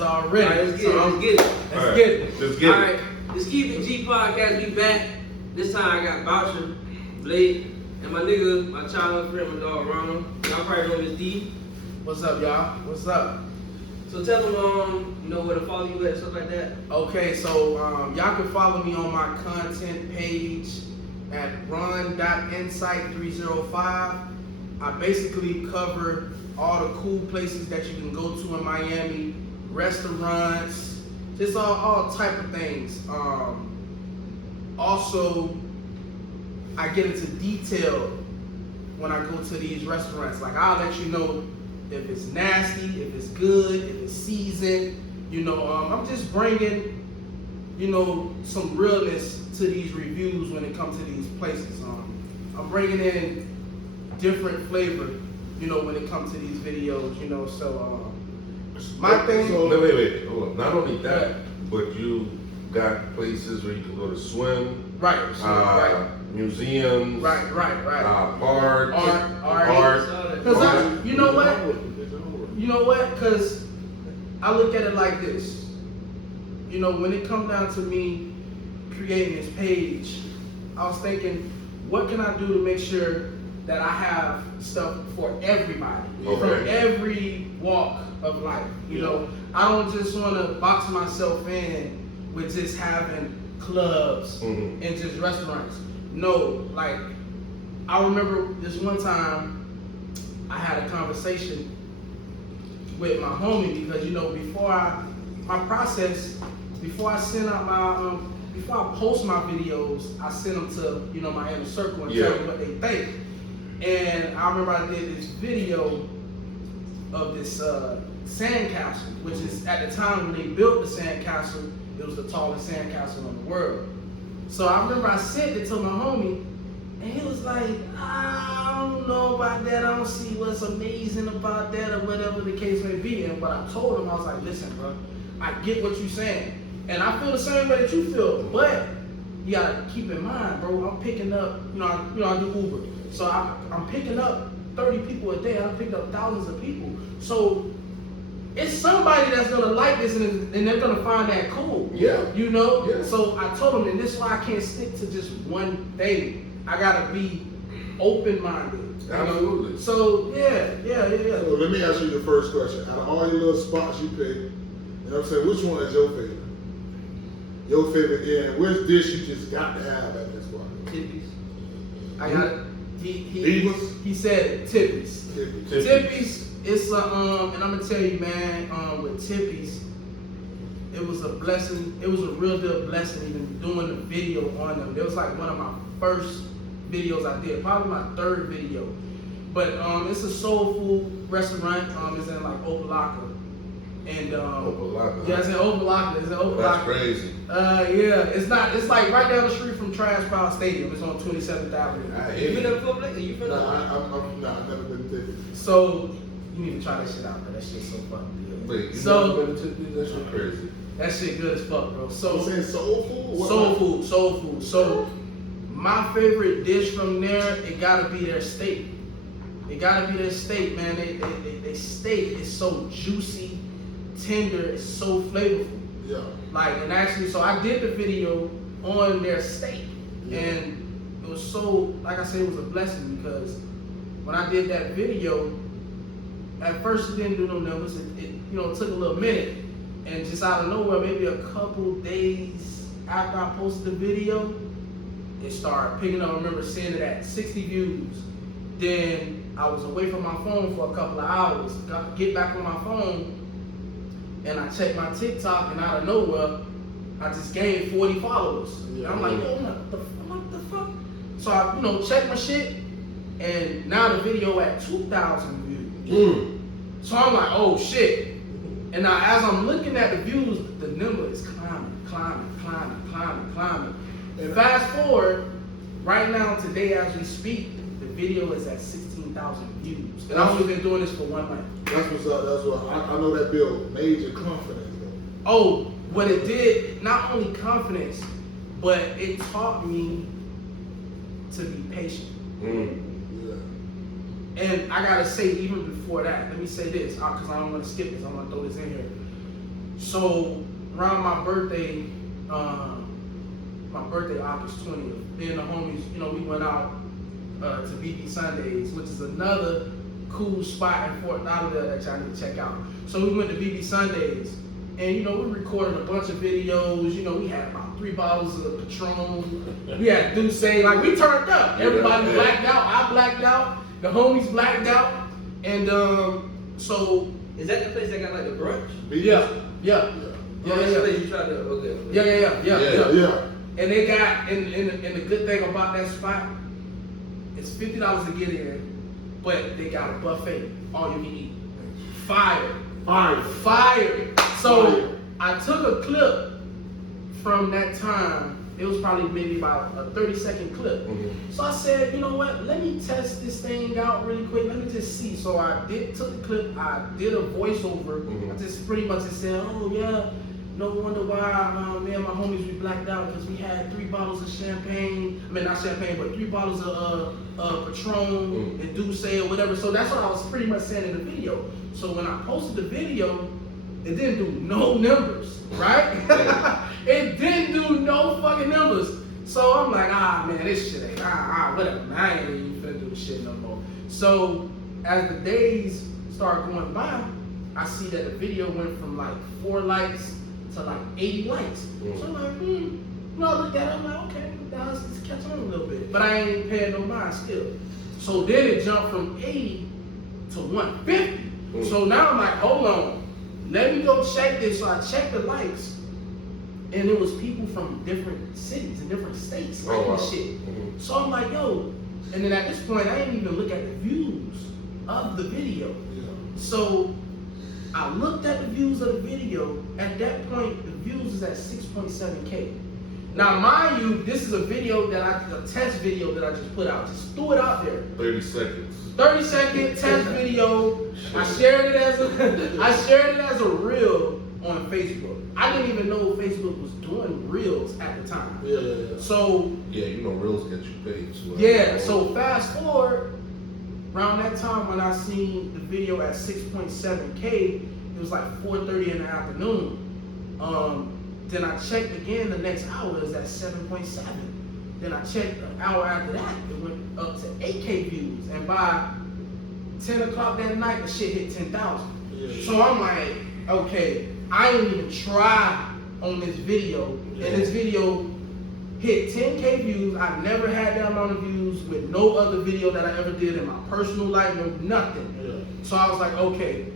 Already. All right, let's get it. Let's get it. Let's get All it. right, let's keep it G podcast. We back. This time I got Boucher, Blade, and my nigga, my childhood friend, my dog Ronald. Y'all probably know Miss D. What's up, y'all? What's up? So tell them, where to follow you at, stuff like that. Okay, so y'all can follow me on my content page at run.insight305. I basically cover all the cool places that you can go to in Miami, restaurants, just all type of things. Also, I get into detail when I go to these restaurants. Like, I'll let you know if it's nasty, if it's good, if it's seasoned. I'm just bringing, some realness to these reviews when it comes to these places. I'm bringing in different flavor, when it comes to these videos, so my thing. So, wait, hold on. Not only that, but you got places where you can go to swim, Right, museums, right. art. Because you know what? Because I look at it like this. When it come down to me creating this page, I was thinking, what can I do to make sure that I have stuff for everybody, from every walk of life. I don't just want to box myself in with just having clubs and just restaurants. No, like, I remember this one time I had a conversation with my homie because, before I send out my, before I post my videos, I send them to, my inner circle and tell them what they think. And I remember I did this video of this sandcastle, which is, at the time when they built the sandcastle, it was the tallest sandcastle in the world. So I remember I sent it to my homie, and he was like, I don't know about that. I don't see what's amazing about that, or whatever the case may be. And what I told him, I was like, listen, bro, I get what you're saying. And I feel the same way that you feel, but you gotta keep in mind, bro, I'm picking up, I do Uber. So I'm picking up 30 people a day. I picked up thousands of people. So it's somebody that's gonna like this and they're gonna find that cool. Yeah. Yeah. So I told them, and this is why I can't stick to just one thing. I gotta be open-minded. Absolutely. So yeah. So let me ask you the first question. Out of all your little spots you picked, I'm saying, which one is your favorite? Your favorite, and which dish you just got to have at this spot? Tippy's. I got it. He said Tippy's. Tippy's. It's and I'm gonna tell you, man, with Tippy's, it was a blessing. It was a real deal blessing even doing the video on them. It was like one of my first videos I did, probably my third video. But it's a soul food restaurant. It's in like Opelika. And Opelika. Yeah, it's in Opelika. That's crazy. It's not. It's like right down the street from Trash Power Stadium. It's on 27th Avenue. You been there before, Blake? You been there? I've never been to it. So you need to try that shit out, man. That shit's so fucking good. Wait, you So- never been to this? That's so crazy. That shit good as fuck, bro. You So saying soul food? soul food. So my favorite dish from there, it gotta be their steak. It gotta be their steak, man. They steak is so juicy, tender, it's so flavorful. Yeah. Like, and actually, so I did the video on their steak, and it was so, like I said, it was a blessing because when I did that video, at first it didn't do no numbers. It took a little minute, and just out of nowhere, maybe a couple days after I posted the video, it started picking up. I remember seeing it at 60 views. Then I was away from my phone for a couple of hours. Get back on my phone, and I checked my TikTok, and out of nowhere, I just gained 40 followers. And I'm like, yo, what the fuck? So I, checked my shit, and now the video at 2,000 views. So I'm like, oh shit. And now as I'm looking at the views, the number is climbing. And fast forward, right now, today as we speak, the video is at 16,000 views. And I've only been doing this for 1 month. That's what's up. That's what I know that built major confidence though. Oh, what it did, not only confidence, but it taught me to be patient. Yeah. And I gotta say, even before that, let me say this, because I don't want to skip this, I want to throw this in here. So around my birthday August 20th, me and the homies, you know, we went out to BB Sundays, which is another cool spot in Fort Lauderdale that y'all need to check out. So we went to BB Sundays, and you know, we recorded a bunch of videos. You know, we had about 3 bottles of Patron. We had Douce, like we turned up. Everybody blacked out. I blacked out. The homies blacked out. And so Is that the place that got like the brunch? yeah. Oh, that's the place you tried to. Okay. Yeah. And they got, and the good thing about that spot, it's $50 to get in, but they got a buffet, all you can eat. Fire. So I took a clip from that time. It was probably maybe about a 30-second clip. Mm-hmm. So I said, you know what? Let me test this thing out really quick. Let me just see. So I took the clip. I did a voiceover. Mm-hmm. I just pretty much just said, oh yeah, no wonder why me and my homies we blacked out because we had 3 bottles of champagne. I mean not champagne, but 3 bottles of Patron and Douce or whatever. So that's what I was pretty much saying in the video. So when I posted the video, it didn't do no numbers, right? It didn't do no fucking numbers. So I'm like, man, this shit ain't, whatever, man, I ain't even finna do this shit no more. So as the days start going by, I see that the video went from like 4 likes to like 80 likes. So I'm like, you know, I looked at it, I'm like, okay, let's catch on a little bit. But I ain't paying no mind still. So then it jumped from 80 to 150. So now I'm like, hold on, let me go check this. So I checked the likes, and it was people from different cities and different states liking shit. So I'm like, yo, and then at this point, I didn't even look at the views of the video. So I looked at the views of the video. At that point, the views is at 6.7K. Now, mind you, this is a video a test video that I just put out. Just threw it out there. 30 seconds. 30-second test video. I shared it as a reel on Facebook. I didn't even know Facebook was doing reels at the time. So yeah, you know, reels get you paid. So so fast forward, around that time when I seen the video at 6.7K, it was like 4:30 in the afternoon. Then I checked again the next hour, it was at 7.7. Then I checked an hour after that, it went up to 8K views. And by 10 o'clock that night, the shit hit 10,000. So I'm like, okay, I didn't even try on this video. And this video hit 10K views. I've never had that amount of views with no other video that I ever did in my personal life, no nothing. So I was like, okay,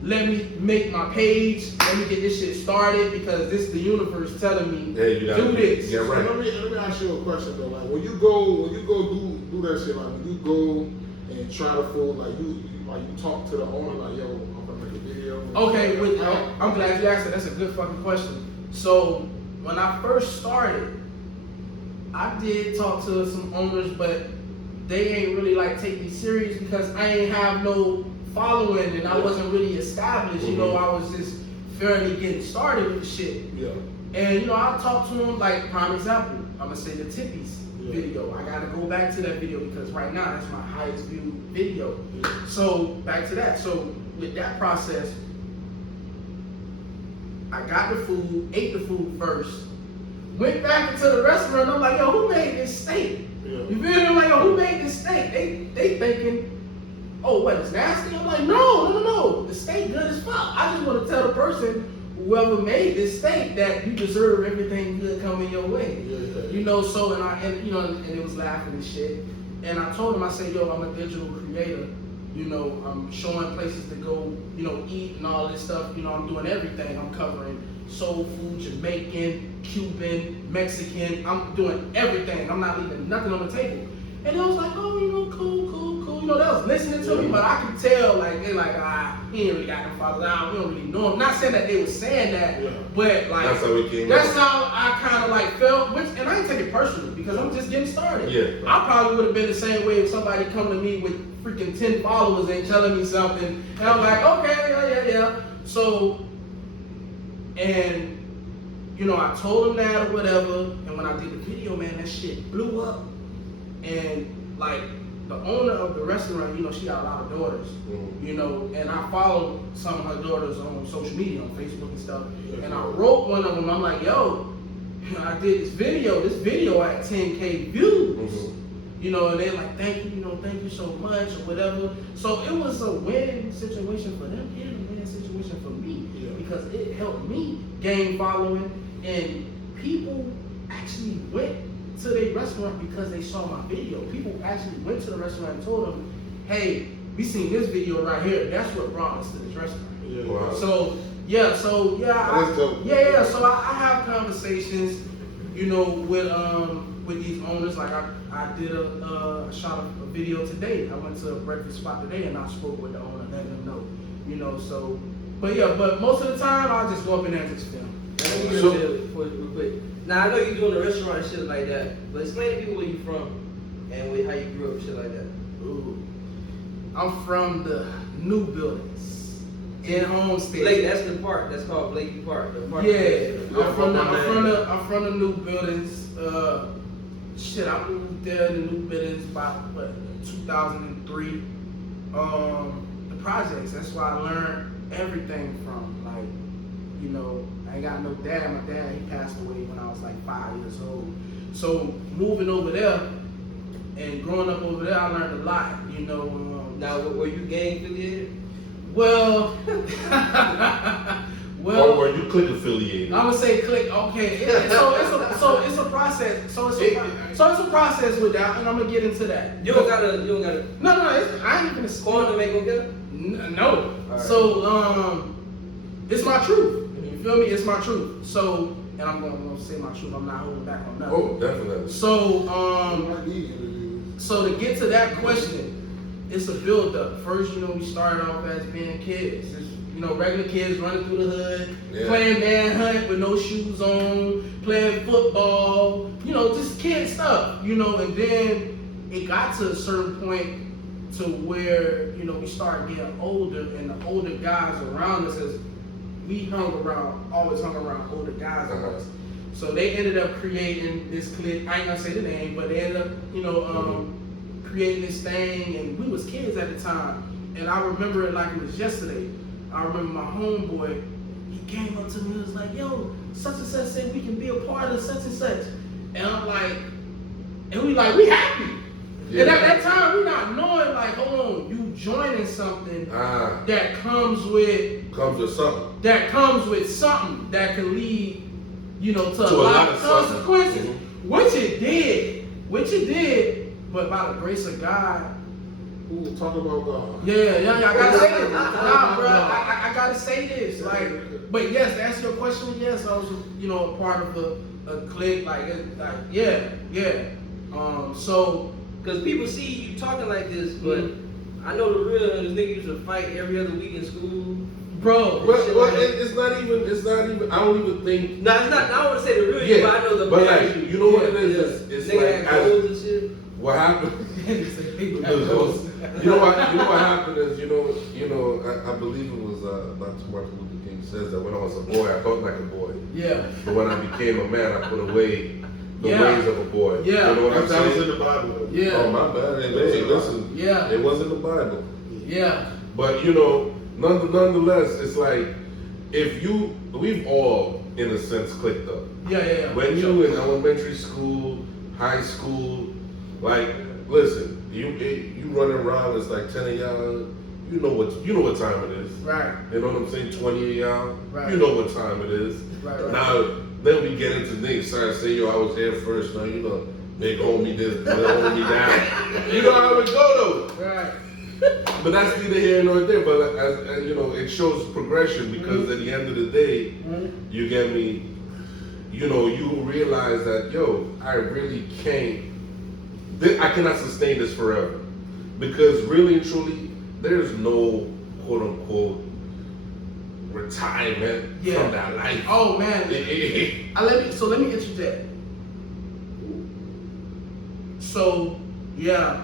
let me make my page, let me get this shit started because this is the universe telling me, do this. Yeah, right. So let me ask you a question though. Like when you go do that shit, like when you go and try to fool, like you talk to the owner, like, yo, I'm gonna make a video. Okay, I'm glad you asked that. That's a good fucking question. So when I first started, I did talk to some owners, but they ain't really like take me serious because I ain't have no following and I wasn't really established. You know, I was just fairly getting started with the shit. And you know, I talked to them, like prime example, I'm gonna say the Tippies video. I gotta go back to that video because right now that's my highest viewed video. So back to that. So with that process, I got the food, ate the food first, went back into the restaurant. I'm like, yo, who made this steak? You feel me? I'm like, yo, who made this steak? They thinking, oh, what, it's nasty? I'm like, no. The steak good as fuck. I just want to tell the person, whoever made this steak, that you deserve everything good coming your way. You know, so, and it was laughing and shit. And I told him, I said, yo, I'm a digital creator. You know, I'm showing places to go, you know, eat and all this stuff. You know, I'm doing everything. I'm covering soul food, Jamaican, Cuban, Mexican. I'm doing everything. I'm not leaving nothing on the table. And I was like, oh, you know, cool. You know, they was listening to me, but I could tell, like, they like, he ain't really got them fathers out. We don't really know him. Not saying that they were saying that, but like, that's how I kind of like felt. And I ain't take it personally because I'm just getting started. I probably would have been the same way if somebody come to me with freaking 10 followers and telling me something, and I'm like, okay, yeah. So, and you know, I told him that or whatever, and when I did the video, man, that shit blew up, and like, the owner of the restaurant, you know, she got a lot of daughters, you know, and I follow some of her daughters on social media, on Facebook and stuff. And I wrote one of them. I'm like, yo, I did this video at 10K views. You know, and they're like, thank you so much, or whatever. So it was a win situation for them and a win situation for me, because it helped me gain following, and people actually went to their restaurant because they saw my video. People actually went to the restaurant and told them, hey, we seen this video right here. That's what brought us to this restaurant. Yeah. Wow. So I have conversations, you know, with these owners. Like I did a shot of a video today. I went to a breakfast spot today and I spoke with the owner, letting them know, you know. So, but most of the time I just go up in there and just film. Let me get into it real quick. Now I know you're doing the restaurant and shit like that, but explain to people where you from and how you grew up, shit like that. Ooh. I'm from the new buildings in Homestead. Blake, that's the park. That's called Blakey Park. The park I'm from the new buildings. I moved there in the new buildings by 2003. The projects. That's where I learned everything from. Like, you know, I ain't got no dad. My dad, he passed away when I was like 5 years old. So moving over there and growing up over there, I learned a lot. You know. Now, were you gang affiliated? Well, Or were you click affiliated? I would say click. Okay, so it's a process. So it's a process with that, and I'm gonna get into that. You don't gotta. No, I ain't gonna Corn to make them get. No. Right. So it's my truth. You feel me? It's my truth. So, and I'm gonna say my truth. I'm not holding back on nothing. Oh, definitely. So so to get to that question, it's a build up. First, you know, we started off as being kids. It's, you know, regular kids running through the hood, playing manhunt with no shoes on, playing football, you know, just kid stuff, you know. And then it got to a certain point to where, you know, we started getting older, and the older guys around us, as we always hung around older guys than us. So they ended up creating this clique. I ain't gonna say the name, but they ended up, you know, creating this thing, and we was kids at the time. And I remember it like it was yesterday. I remember my homeboy, he came up to me and was like, yo, such and such said we can be a part of such and such. And I'm like, and we happy. Yeah. And at that time, we not knowing, like, hold on, you joining something that comes with something. That comes with something that can lead, you know, to a lot of consequences. Which it did, but by the grace of God. Ooh, talk about God. Yeah, I gotta say this. Nah, bro, I gotta say this. Like, but yes, to answer your question, yes, I was, you know, a part of a clique. So, because people see you talking like this, but I know the real this nigga used to fight every other week in school. Bro, it's not even. I don't even think. No, it's not. I don't want to say the real you, but I know the. But like, you know what it is? It's nigga like had goals and shit. What happened? You know what happened is, you know, I believe it was Dr. Martin Luther King says that when I was a boy, I thought like a boy. Yeah. But when I became a man, I put away the ways of a boy. Yeah. You know what I'm saying? That was in the Bible. Yeah. Oh, my bad. Hey, listen. Yeah. It wasn't the Bible. Yeah. But, you know, nonetheless, it's like, we've all, in a sense, clicked up. Yeah. When you in elementary school, high school, like, listen, you running around, it's like 10 of y'all, you know what time it is. Right. You know what I'm saying? 20 of y'all, right. You know what time it is. Right. Now, then we get into things, start to say, yo, I was there first, now, you know, big homie this, little homie that. You know how it go though. Right. But that's neither here nor there, but as you know, it shows progression because at the end of the day, you get me, you know, you realize that, yo, I really can't, I cannot sustain this forever. Because really and truly, there's no quote unquote retirement from that life. Oh man. Let me interject. So yeah,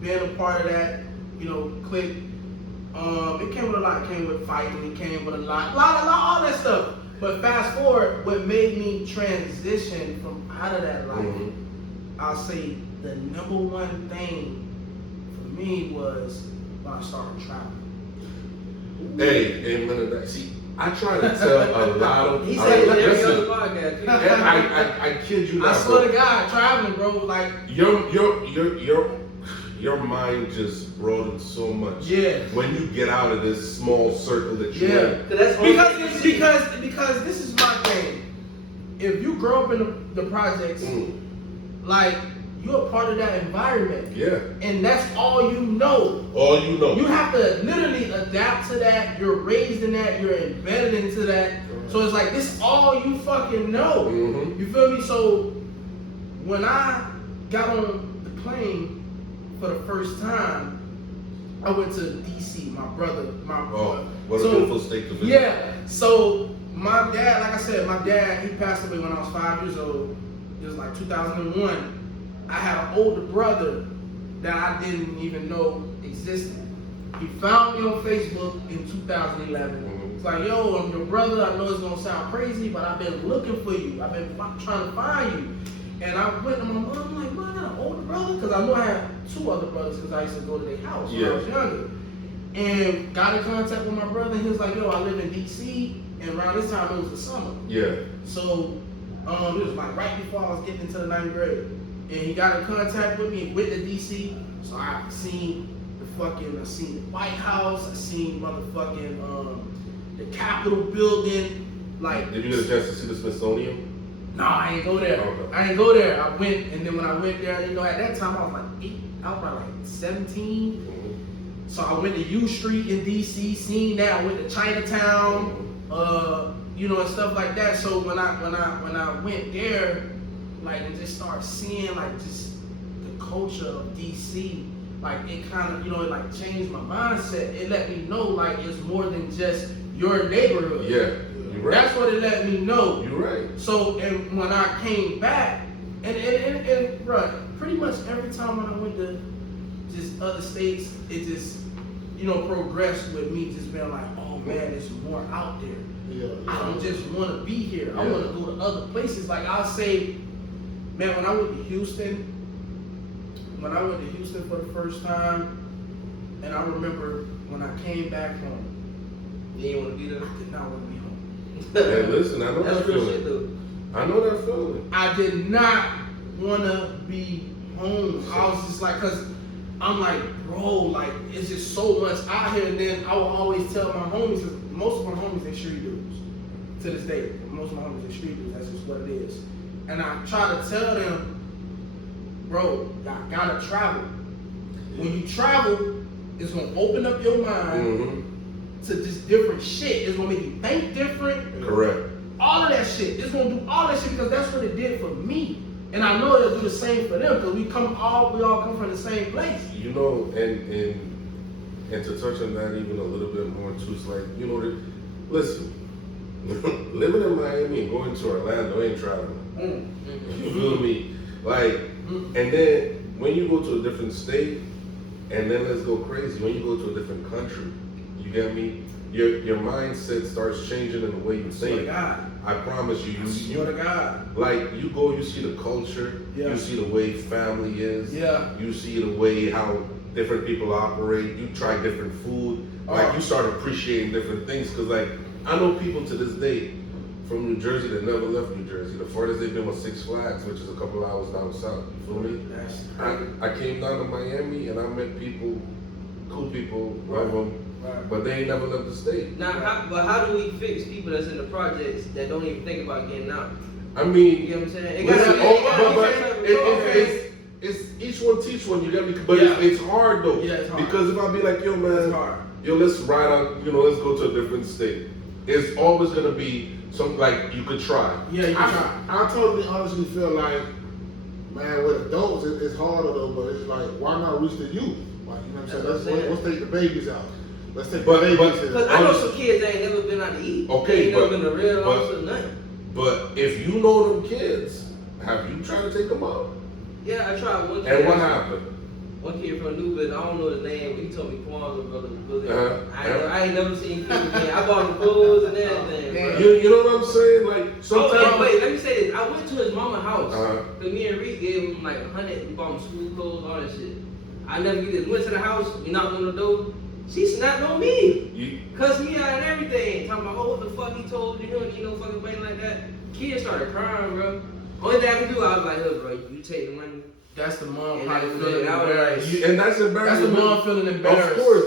being a part of that, you know, clique, it came with a lot. It came with fighting, it came with a lot, all that stuff. But fast forward, what made me transition from out of that life, I'll say the number one thing me was when I started traveling. Hey, man, see, I try to tell a lot of. He said it every listen, other podcast. Too. I kid you not. I swear bro. to God, traveling, bro, like, Your mind just broadens so much. Yeah. When you get out of this small circle that you're yeah. in. Cause that's all Because this is my thing. If you grow up in the projects, like, you're a part of that environment. Yeah. And that's all you know. All you know. You have to literally adapt to that. You're raised in that. You're embedded into that. So it's like, this is all you fucking know. Mhm. You feel me? So when I got on the plane for the first time, I went to DC. My brother, Oh, what a beautiful state to visit. yeah. So my dad, like I said, he passed away when I was 5 years old. It was like 2001. I had an older brother that I didn't even know existed. He found me on Facebook in 2011. It's like, yo, I'm your brother. I know it's gonna sound crazy, but I've been looking for you. I've been trying to find you. And I went to my mom. I'm like, man, I got an older brother, because I knew I had 2 other brothers because I used to go to their house when I was younger. And got in contact with my brother. And he was like, yo, I live in DC, and around this time it was the summer. Yeah. So it was like right before I was getting into the 9th grade. And he got in contact with me with the DC. So I seen I seen the White House, I seen motherfucking the Capitol building. Like, Did you get a chance to see the Smithsonian? no, I ain't go there. Okay. I ain't go there. I went, and then when I went there, you know, at that time I was like 8, I was probably like 17. So I went to U Street in DC, seen that. I went to Chinatown, you know, and stuff like that. So when I went there, like, and just started seeing like just the culture of DC, like, it kind of, you know, it like changed my mindset. It let me know like it's more than just your neighborhood. Yeah. You're right. That's what it let me know. You're right. So, and when I came back, and bro, pretty much every time when I went to just other states, it just, you know, progressed with me just being like, oh man, there's more out there. Yeah. I don't just want to be here. I Yeah. want to go to other places. Like, I'll say, man, when I went to Houston for the first time, and I remember when I came back home, You ain't want to be there. I did not want to be home. Hey, listen, I know That's that real shit, feeling. though. I know that feeling. I did not want to be home. I was just like, because I'm like, bro, like, it's just so much out here. And then I will always tell my homies, 'cause most of my homies, they street dudes to this day. Most of my homies, they street dudes. That's just what it is. And I try to tell them, bro, I gotta travel. When you travel, it's gonna open up your mind to just different shit. It's gonna make you think different. Correct. All of that shit. It's gonna do all that shit because that's what it did for me. And I know it'll do the same for them because we all come from the same place. You know, and to touch on that even a little bit more too, it's like, you know, listen, living in Miami and going to Orlando ain't traveling. You feel me? Like, and then when you go to a different state, and then let's go crazy, when you go to a different country, you get me? Your mindset starts changing in the way you Swear to think. God. I promise you, Swear to God. like, you go, you see the culture, Yeah. you see the way family is, Yeah. you see the way how different people operate, you try different food, like, you start appreciating different things, because, like, I know people to this day from New Jersey that never left New Jersey. The farthest they've been was Six Flags, which is a couple hours down south, you feel me? I came down to Miami and I met people, cool people, love them, Right. but they ain't never left the state. Now, how do we fix people that's in the projects that don't even think about getting out? I mean, You get what I'm saying? It listen, gotta be it's each one teach one, you get me? But Yeah. it's hard though. Yeah, it's hard. Because if I be like, yo It's man, hard. yo, let's ride out, you know, let's go to a different state. It's always gonna be something like you could try. Yeah, you can try. I totally honestly feel like, man, with adults it's harder though, but it's like, why not reach the youth? Like, you know what I'm saying? That's what I'm saying. Let's take the babies out. Let's take But- the babies but- out. Because I know some kids that ain't never been out to eat. Okay, they ain't but- never been to real but- house or nothing. But if you know them kids, have you tried to take them out? Yeah, I tried one kid. And what happened? One kid from New Bed, I don't know his name, but he told me Kwanzaa brother. Because Uh-huh. I ain't never seen him again. I bought him clothes and everything. Yeah. bro. You know what I'm saying? Like Oh, sometimes. wait, let me say this. I went to his mama's house. Uh-huh. Cause me and Reed gave him like 100, we bought him school clothes, all that shit. I never get this. Went to the house, we knocked on the door. She snapped on me. You, Cussed me out and everything. Talking about, oh, what the fuck he told you? He don't need no fucking money like that. Kids started crying, bro. Only thing I could do, I was like, look, bro, you take the money. That's the mom And probably that's feeling it. I was embarrassed. and that's embarrassing. That's the mom feeling embarrassed. Of course.